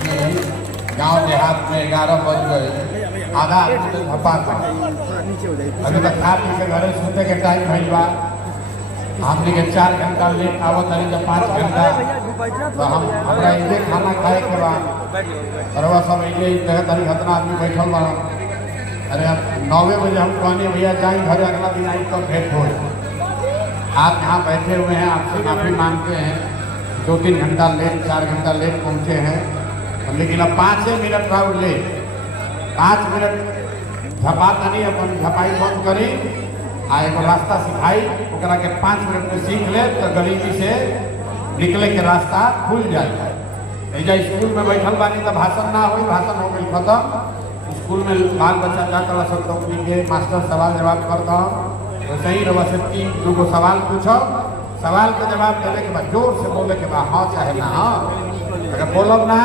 गांव देहात में 11 बज गए, आधा आदमी तो धपा था। अभी तक खा पी के घरे सोते के टाइम भइल बा। हमने के 4 घंटा लेट आवत है, जब 5 घंटा तो हमरा इसे खाना खाए के बाद अरवा सब ये तरी खतना आदमी बैठल बा। अरे अब 9 बजे हम कहने भैया जाए घर, अगला दिन आई तो भेंट हो। आप यहाँ बैठे हुए हैं, आपसे माफी मांगते हैं, 2-3 घंटा लेट 4 घंटा लेट पहुँचे हैं, लेकिन अब 5 मिनट राउंड ले 5 मिनट झपा तनी अपन झपाई बंद करी आ एगो रास्ता सिखाई, ओकरा के 5 मिनट में सीख ले तो गरीबी से निकले के रास्ता खुल जाए। एजा स्कूल में बैठल बानी तो भाषण ना हो, भाषण हो गई खत्म। स्कूल में बाल बच्चा जाकर सब लोग के मास्टर सवाल जवाब करता तो सही रवा से 2 सवाल पूछो, सवाल का जवाब देने के बाद जोर से बोले के बाद हाँ चाहे ना हाँ, अगर बोलब ना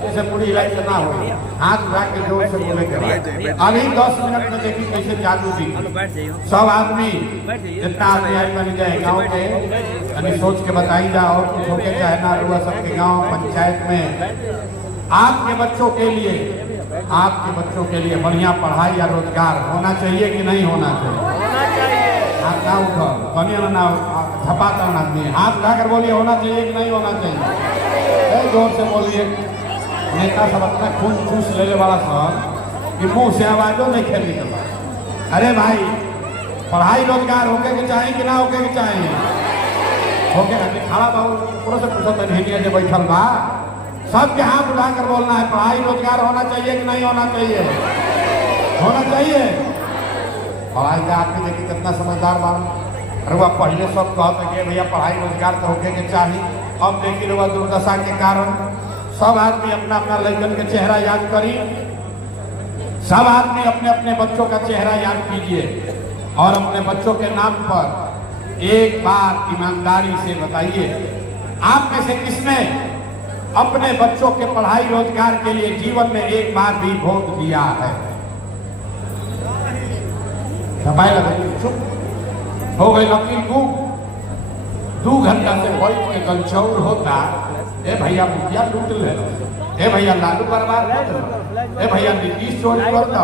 जैसे पूरी इलाज ना हो, हाथ उठा के जोर से बोले के बाद। अभी 10 मिनट में देखिए कैसे जादू दिखी। सब आदमी जितना आदमी आई बन जाए गाँव के यानी सोच के बताई जा, और कुछ होके चाहे ना हुआ सबके गाँव पंचायत में आपके बच्चों के लिए, आपके बच्चों के लिए बढ़िया पढ़ाई या रोजगार होना चाहिए कि नहीं होना चाहिए? हाथ ना उठो, बनिए ना धपाता आदमी, हाथ उठाकर बोलिए होना चाहिए कि नहीं होना चाहिए? जोर से बोलिए। नेता सब अपना खून चूस लेने वाला सब कि मुंह से आवाजों नहीं खेल निकल। अरे भाई पढ़ाई रोजगार होके के चाहिए कि ना होके के चाहिए? होके ना खड़ा बाबू पूरा से पूछो तनिया जे बैठल बा, सबके हाथ उठाकर बोलना है पढ़ाई रोजगार होना चाहिए कि नहीं होना चाहिए? होना चाहिए। पढ़ाई का आदमी देखिए कितना समझदार बा। अरे वह पहले सब कहते कि भैया पढ़ाई रोजगार तो होके के चाहिए, अब देखिए वह दुर्दशा के कारण सब आदमी अपना अपना लड़कन के चेहरा याद करी, सब आदमी अपने अपने बच्चों का चेहरा याद कीजिए और अपने बच्चों के नाम पर एक बार ईमानदारी से बताइए आप में से किसने अपने बच्चों के पढ़ाई रोजगार के लिए जीवन में एक बार भी वोट दिया है? चुप हो गई लकीर को 2 घंटा से बैठ के गलचौर होता। ए भैया मुखिया लूट ले, ए भैया लालू बर्बाद कर दो, ए भैया नीतीश चोरी करता,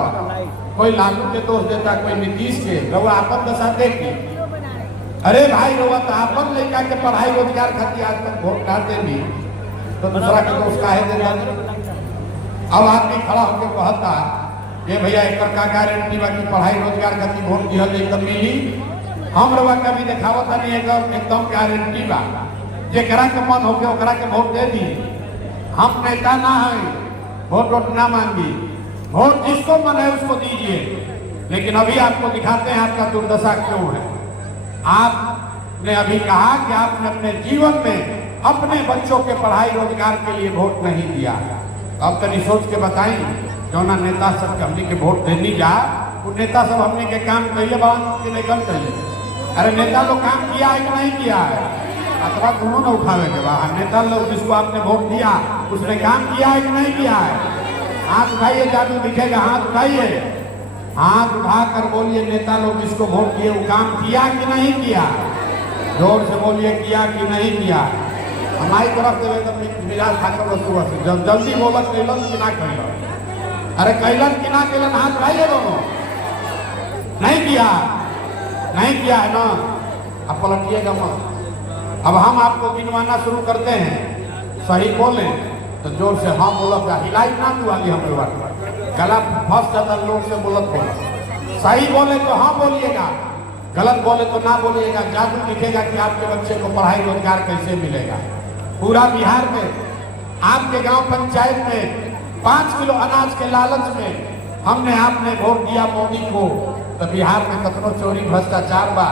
कोई लालू के दोष देता, कोई नीतीश के, रउआ आपन दशा देखी। अरे भाई रउआ तो आपन लड़का के पढ़ाई रोजगार खातिर आज तक वोट डाल देनी तो दूसरा के दोष काहे दे जाने? अब आदमी खड़ा होकर कहता ये भैया एक का गारंटी बा कि पढ़ाई रोजगार खातिर वोट दिहल एकदम मिली। हम रउआ कभी देखावत नहीं एकदम गारंटी बा, जेकरा के मन होके ओकरा के वोट दे दी। हम नेता ना है, वोट ना मांगी, वोट जिसको मन है उसको दीजिए। लेकिन अभी आपको दिखाते हैं आपका दुर्दशा क्यों है। आपने अभी कहा कि आपने अपने जीवन में अपने बच्चों के पढ़ाई रोजगार के लिए वोट नहीं दिया। अब तनी सोच के बताई जो ना नेता सब हमने के वोट देनी जा, वो नेता सब हमने के काम कहिए बात कि नहीं कर कहिए? अरे नेता लोग काम किया है कि नहीं किया है? अथवा दोनों ने उठावे के बाद नेता लोग जिसको आपने वोट दिया उसने काम किया है कि नहीं किया है? हाथ उठाइए, जादू दिखेगा, हाथ उठाइए, हाथ उठाकर बोलिए नेता लोग जिसको वोट दिए वो काम किया कि नहीं किया? जोर से बोलिए किया कि नहीं किया? हमारी तरफ से एकदम मिजाज खाकर सुबह से जल्दी बोलत कैलन कि ना कैलन? अरे कैलन कि ना कैलन? हाथ उठाइए दोनों। नहीं किया, नहीं किया है ना? अब पलटिएगा मत। अब हम आपको गिनवाना शुरू करते हैं, सही बोले तो जोर से हाँ बोलत जा, हिलाई ना तू आगे हम लोग गला फंस जाता लोग से बोलत बोल। सही बोले तो हाँ बोलिएगा, गलत बोले तो ना बोलिएगा। जादू दिखेगा कि आपके बच्चे को पढ़ाई रोजगार कैसे मिलेगा। पूरा बिहार में आपके गांव पंचायत में 5 किलो अनाज के लालच में हमने आपने वोट दिया मोदी को, तो बिहार में कतनो चोरी भ्रष्टाचार बा।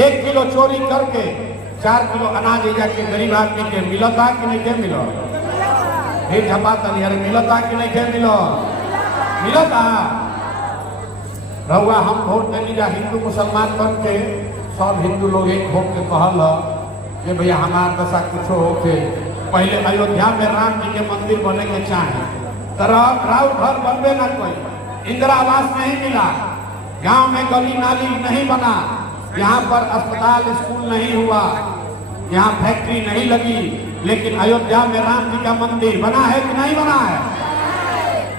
1 किलो चोरी करके 4 किलो अनाज एजा के गरीब आदमी के मिलता कि नहीं के मिलो? फिर झपा तनी अरे मिलता कि नहीं के मिलो? मिलता। रहुआ हम वोट देनी जा हिंदू मुसलमान बन के सब हिंदू लोग एक होके कहल कि भैया हमार दशा कुछ होके पहले अयोध्या में राम जी के मंदिर बने के चाहे तो राउर घर बनबे ना, कोई इंदिरा आवास नहीं मिला, गांव में गली नाली नहीं बना, यहाँ पर अस्पताल स्कूल नहीं हुआ, यहाँ फैक्ट्री नहीं लगी, लेकिन अयोध्या में राम जी का मंदिर बना है कि नहीं बना है?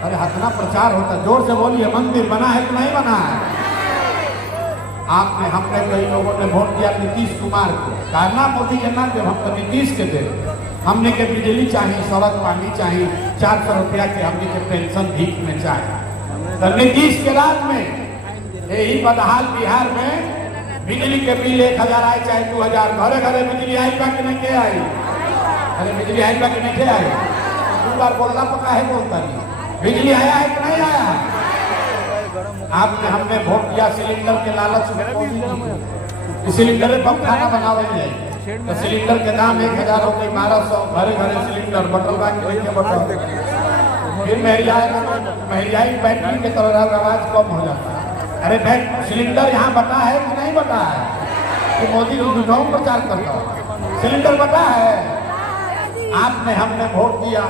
अरे हतना प्रचार होता, जोर से बोलिए, मंदिर बना है कि नहीं बना है? आपने हमने कई लोगों ने वोट दिया नीतीश कुमार को, कहा ना मोदी के ना जब हम तो नीतीश के दे, हमने के बिजली चाहिए, सड़क पानी चाहिए, 400 रुपया के हमने के पेंशन भीख में चाहिए। तो नीतीश के राज में यही बदहाल बिहार में बिजली के बिल 1000 आए चाहे 2000, घरे घरे बिजली आई बा कि नहीं आई? अरे बिजली आई बा कि नहीं आई? 2 बार बोलना पका है, बोलता नहीं। बिजली आया है कि नहीं आया है? आपने हमने वोट दिया सिलेंडर के लालच में, सिलेंडर पर खाना बनावे जाए तो सिलेंडर के दाम 1000 हो गई, 1200, घरे घरे सिलेंडर बटलवा के बटल। फिर महंगाई बैटरी के तरह आवाज कम हो जाता है। अरे सिलेंडर यहाँ बता है कि नहीं बता है? कि मोदी जी झूठों प्रचार करता है? सिलेंडर बता है। आपने हमने वोट दिया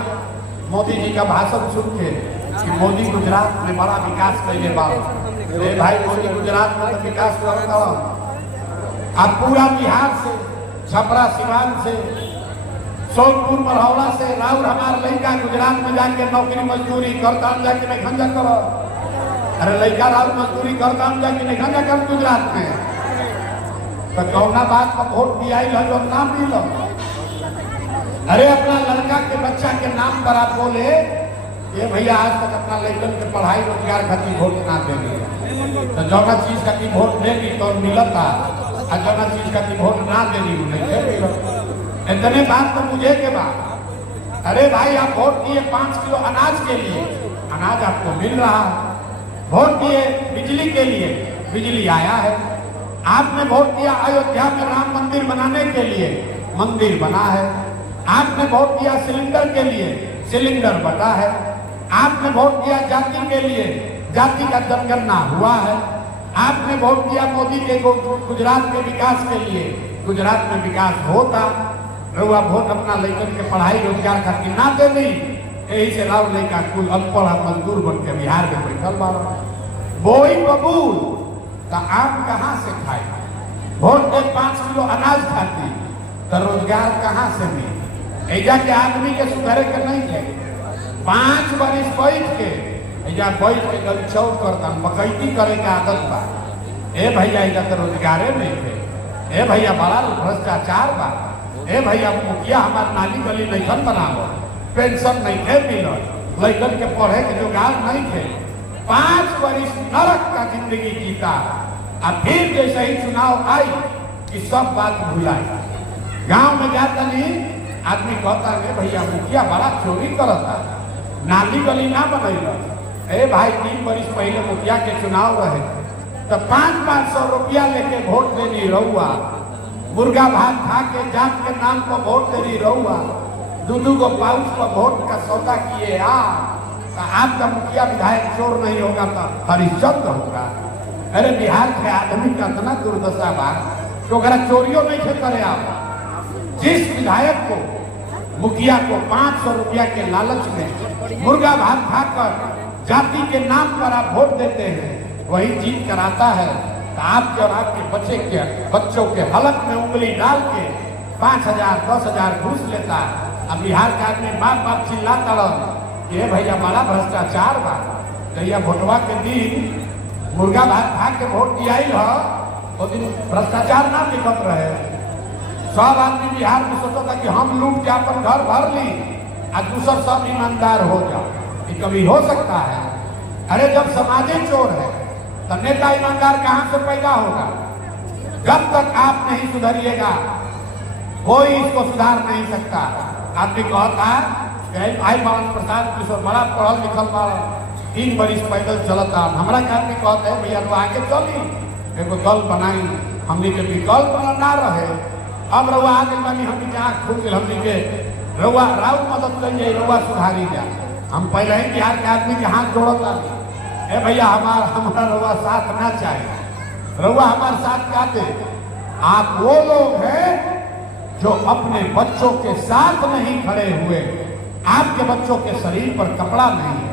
मोदी जी का भाषण सुन के कि मोदी गुजरात में बड़ा विकास करने वाला। अरे भाई मोदी गुजरात में तो विकास करता, अब पूरा बिहार से, छपरा सिवान से, सोनपुर मरौला से राउर हमार लड़का गुजरात में जाके नौकरी मजदूरी करता जाके नहीं खंजा करो। अरे लड़का राउर मजदूरी करता जाके नहीं खंजा कर गुजरात में। तो कौना बात का वोट दिया जो नाम मिल। अरे अपना लड़का के बच्चा के नाम पर आप बोले ये भैया आज तक अपना लड़कन के पढ़ाई रोजगार खातिर वोट ना देगी, तो जौना चीज का वोट देगी तो मिलता, और जौना चीज का वोट ना देगी नहीं। इतने बात तो मुझे के बाद, अरे भाई आप वोट दिए 5 किलो अनाज के लिए, अनाज आपको मिल रहा है। वोट दिए बिजली के लिए, बिजली आया है। आपने वोट दिया अयोध्या में राम मंदिर बनाने के लिए, मंदिर बना है। आपने वोट दिया सिलेंडर के लिए, सिलेंडर बटा है। आपने वोट दिया जाति के लिए, जाति का जनगणना हुआ है। आपने वोट दिया मोदी के गुजरात के विकास के लिए, गुजरात में विकास होता। रुआ वोट अपना लड़कन के पढ़ाई रोजगार खातिर ना दे दी, यही से राव लड़का कुल अनपढ़ मजदूर बन के बिहार में बैठल बारा। बोई बबूल तो आम कहाँ से खाए? वोट दे 5 किलो अनाज खाती तो रोजगार कहाँ से मिले? ऐजा के आदमी के सुधरे के नहीं है। 5 बरिस बैठ के ऐजा बैठ के गलछौ करता, मकैती करे के आदत बा। ए भैया ऐजा तो रोजगारे नहीं है। ए भैया बड़ा भ्रष्टाचार बा। ए भैया मुखिया हमार नाली गली नहीं बनावो, पेंशन नहीं थे मिलल, लड़कन के पढ़े के जुगाड़ नहीं थे। 5 बरिस नरक का जिंदगी जीता, अब फिर जैसे ही चुनाव आई कि सब बात भुलाई। गांव में जाता नहीं, आदमी कहता है भैया मुखिया बड़ा चोरी करता, नाली गली ना बनैल। ए भाई 3 बरिस पहले मुखिया के चुनाव रहे तो 500 रुपया लेके वोट देनी रहुआ, मुर्गा भात खा के जात के नाम पर वोट देनी रहुआ, 2 गो पाउच पर वोट का सौदा किए। तो आपका मुखिया विधायक चोर नहीं होगा तो हरिश्चंद्र होगा। अरे बिहार के आदमी का इतना दुर्दशा बा तो अगर चोरियों नहीं थे करे। आप जिस विधायक को मुखिया को 500 रुपया के लालच में मुर्गा भात खाकर जाति के नाम पर आप वोट देते हैं, वही जीत कराता है। तो आपके और आपके बच्चों के हलक में उंगली डाल के 5000 10,000 घूस लेता है। अब बिहार का आदमी बाप बाप चिल्लाता रहा ये भैया बड़ा भ्रष्टाचार बा। जैया वोटवा के दिन मुर्गा भात खा के वोट दिया वो दिन भ्रष्टाचार ना दिखत रहे। सब आदमी बिहार में सोचता था कि हम लूट के अपन घर भर ली और दूसर सब ईमानदार हो जाओ। ये कभी हो सकता है? अरे जब समाजे चोर है तो नेता ईमानदार कहां से पैदा होगा? जब तक आप नहीं सुधरिएगा कोई इसको सुधार नहीं सकता। आदमी कहता है आई बावन प्रसाद किशोर बड़ा पढ़ल लिखल बा, 3 बरिस पैदल चलता। हमारा आदमी कहते हैं भैया तो आगे चली, एगो दल बनाई, हमने के विकल्प ना रहे। अब रउआ आगे बानी, हमने के आँख खुल गए, हमने के रउआ राउर मदद करिए, रउआ सुधारी जा। हम पहले ही बिहार के आदमी के हाथ जोड़ता ए भैया हमारा रउआ साथ ना चाहिए, रउआ हमारे साथ क्या दे। आप वो लोग हैं जो अपने बच्चों के साथ नहीं खड़े हुए। आपके बच्चों के शरीर पर कपड़ा नहीं है,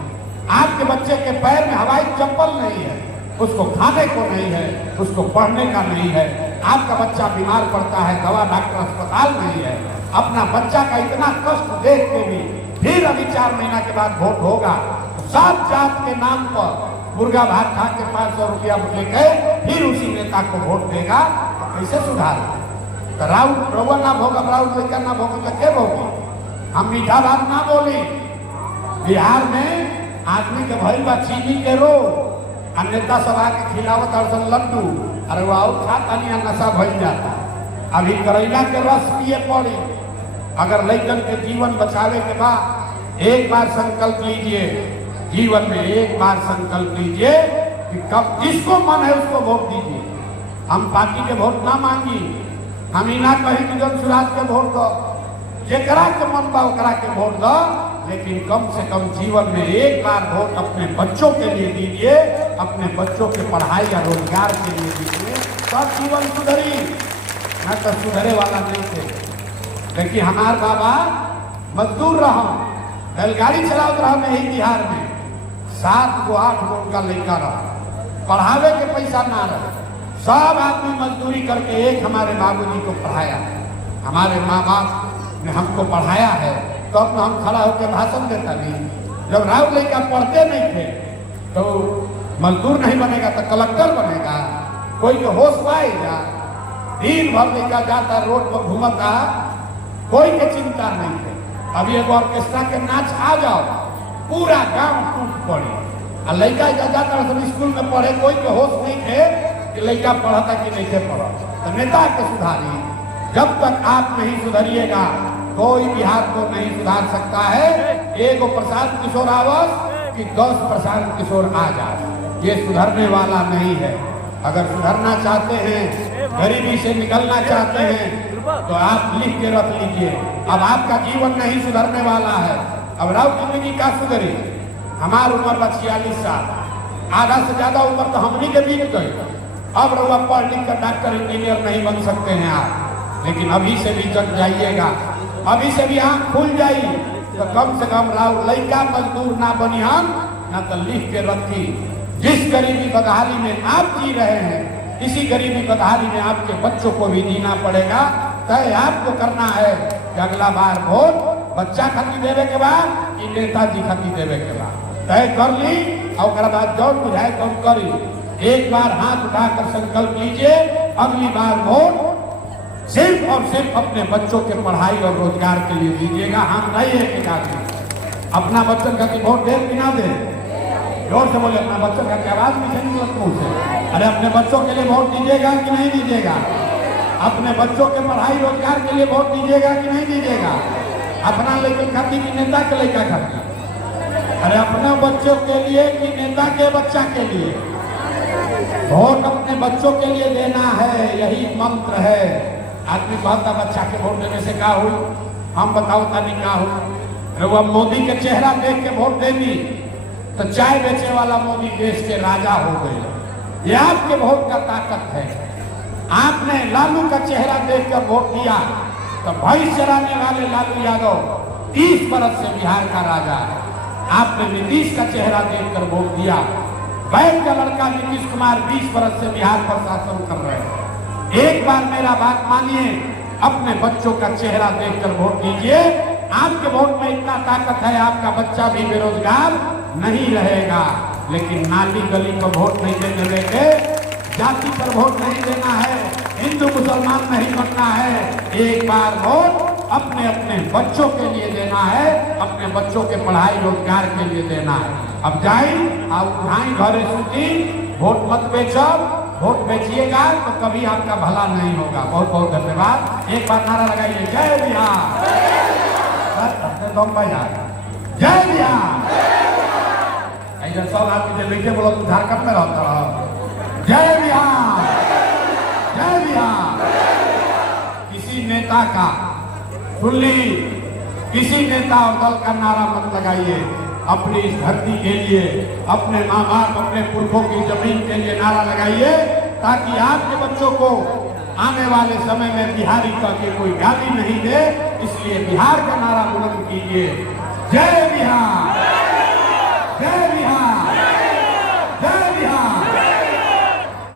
आपके बच्चे के पैर में हवाई चप्पल नहीं है, उसको खाने को नहीं है, उसको पढ़ने का नहीं है, आपका बच्चा बीमार पड़ता है, दवा डॉक्टर अस्पताल नहीं है, अपना बच्चा का इतना कष्ट देख के भी फिर अभी 4 महीना के बाद वोट होगा, तो 7 जात के नाम पर मुर्गा भात खा के 500 रुपया लेके फिर उसी नेता को वोट देगा, तो कैसे सुधार? तो राउत रउआ ना भोगा, राउत लड़का ना भोगा तो क्या भोगी? हम मीठा बात ना बोली। बिहार में आदमी के भरी बा चीनी के रो, नेता सब आके खिलावत और लड्डू, अरे वो और खाता नहीं, नशा भर जाता। अभी करेला के रस पिए पड़ी। अगर लड़कन के जीवन बचावे के बाद एक बार संकल्प लीजिए, जीवन में एक बार संकल्प लीजिए कि कब जिसको मन है उसको वोट दीजिए। हम पार्टी के वोट ना मांगी, हम इना कहीं कि जन सुराज के वोट दो, जेकरा के मन बा ओकरा के वोट दो, लेकिन कम से कम जीवन में एक बार वोट अपने बच्चों के लिए दीजिए, अपने बच्चों के पढ़ाई या रोजगार के लिए दीजिए, सब जीवन सुधरी। न तो सुधरे वाला नहीं थे, लेकिन हमारे बाबा मजदूर रहा, बैलगाड़ी चलावत रहा नहीं बिहार में, 7 गो 8 गो का लड़का रहा, पढ़ावे के पैसा ना रहा, सब आदमी मजदूरी करके एक हमारे बाबूजी को पढ़ाया, हमारे माँ बाप ने हमको पढ़ाया है। तो अब हम खड़ा होकर भाषण देता नहीं। जब राव लड़का पढ़ते नहीं थे तो मजदूर नहीं बनेगा तो कलेक्टर बनेगा, कोई के होश पाएगा। दिन भर लड़का जाता रोड पर घूमता, कोई के चिंता नहीं थे। अभी एक ऑर्केस्ट्रा के नाच आ जाओ, पूरा गांव टूट पड़े। और लड़का जाता स्कूल में पढ़े, कोई के होश नहीं थे कि लड़का पढ़ता कि नहीं थे पढ़ा। तो नेता के सुधारी, जब तक आप नहीं सुधरिएगा कोई बिहार को नहीं सुधार सकता है। एक प्रशांत किशोर आवास कि 10 प्रशांत किशोर आजाद, ये सुधरने वाला नहीं है। अगर सुधरना चाहते हैं, गरीबी से निकलना चाहते हैं, तो आप लिख के रख लीजिए। अब आपका जीवन नहीं सुधरने वाला है। अब राव जिंदगी का सुधरी? हमारी उम्र 46 साल, आधा से ज्यादा उम्र तो हमनी के बीत गई। अब रउआ पढ़ लिख कर डॉक्टर इंजीनियर नहीं बन सकते हैं आप, लेकिन अभी से भी जग जाइएगा, अभी से भी आंख खुल जाई तो कम से कम राव लड़का मजदूर ना बनी, हम ना तो लिख के रखी। जिस गरीबी बदहाली में आप जी रहे हैं, इसी गरीबी बदहाली में आपके बच्चों को भी जीना पड़ेगा। तय आपको करना है कि अगला बार वोट बच्चा खातिर देवे के बाद कि नेताजी खातिर देवे के बाद तय कर ली, और बाद जौन बुझाए तो करी। एक बार हाथ उठाकर संकल्प लीजिए, अगली बार वोट सिर्फ और सिर्फ अपने बच्चों के पढ़ाई और रोजगार के लिए दीजिएगा। हम नहीं है कि अपना बच्चन का वोट दे कि ना दे? जोर से बोले, अपना बच्चन का आवाज भी नहीं निकलती उसे। अरे अपने बच्चों के लिए वोट दीजिएगा कि नहीं दीजिएगा? अपने बच्चों के पढ़ाई रोजगार के लिए वोट दीजिएगा कि नहीं दीजिएगा? अपना लेकिन खाती कि नेता के लड़का खाती? अरे अपने बच्चों के लिए कि नेता के बच्चा के लिए? वोट अपने बच्चों के लिए देना है, यही मंत्र है। आदमी कहता बच्चा के वोट देने से क्या हुई? हम बताओ तानी क्या हुई? वो मोदी के चेहरा देख के वोट दे दी तो चाय बेचने वाला मोदी देश के राजा हो गए। ये आपके वोट का ताकत है। आपने लालू का चेहरा देखकर वोट दिया तो भैंस चराने वाले लालू यादव 30 बरस से बिहार का राजा है। आपने नीतीश का चेहरा देखकर वोट दिया, बैठ का लड़का नीतीश कुमार 20 बरस से बिहार पर शासन कर रहे हैं। एक बार मेरा बात मानिए, अपने बच्चों का चेहरा देखकर वोट दीजिए। आपके वोट में इतना ताकत है, आपका बच्चा भी बेरोजगार नहीं रहेगा। लेकिन नाली गली पर वोट नहीं देने देंगे, जाति पर वोट नहीं देना है, हिंदू मुसलमान नहीं बनना है। एक बार वोट अपने अपने बच्चों के लिए देना है, अपने बच्चों के पढ़ाई रोजगार के लिए देना है। अब जाए और उठाई घरे सूती, वोट मत बेचो। वोट बेचिएगा तो कभी आपका भला नहीं होगा। बहुत बहुत धन्यवाद। एक बार नारा लगाइए, जय बिहार। जय बिहार। ऐसा सब आदमी जब लिखे बोलो तो झारखंड में रहता रहो। जय बिहार, जय बिहार। किसी नेता का सुन ली, किसी नेता और दल का नारा मत लगाइए। अपनी इस धरती के लिए, अपने माँ बाप, अपने पुरखों की जमीन के लिए नारा लगाइए, ताकि आपके बच्चों को आने वाले समय में बिहारी का कोई गाली नहीं दे। इसलिए बिहार का नारा बुलंद कीजिए, जय बिहार, जय बिहार।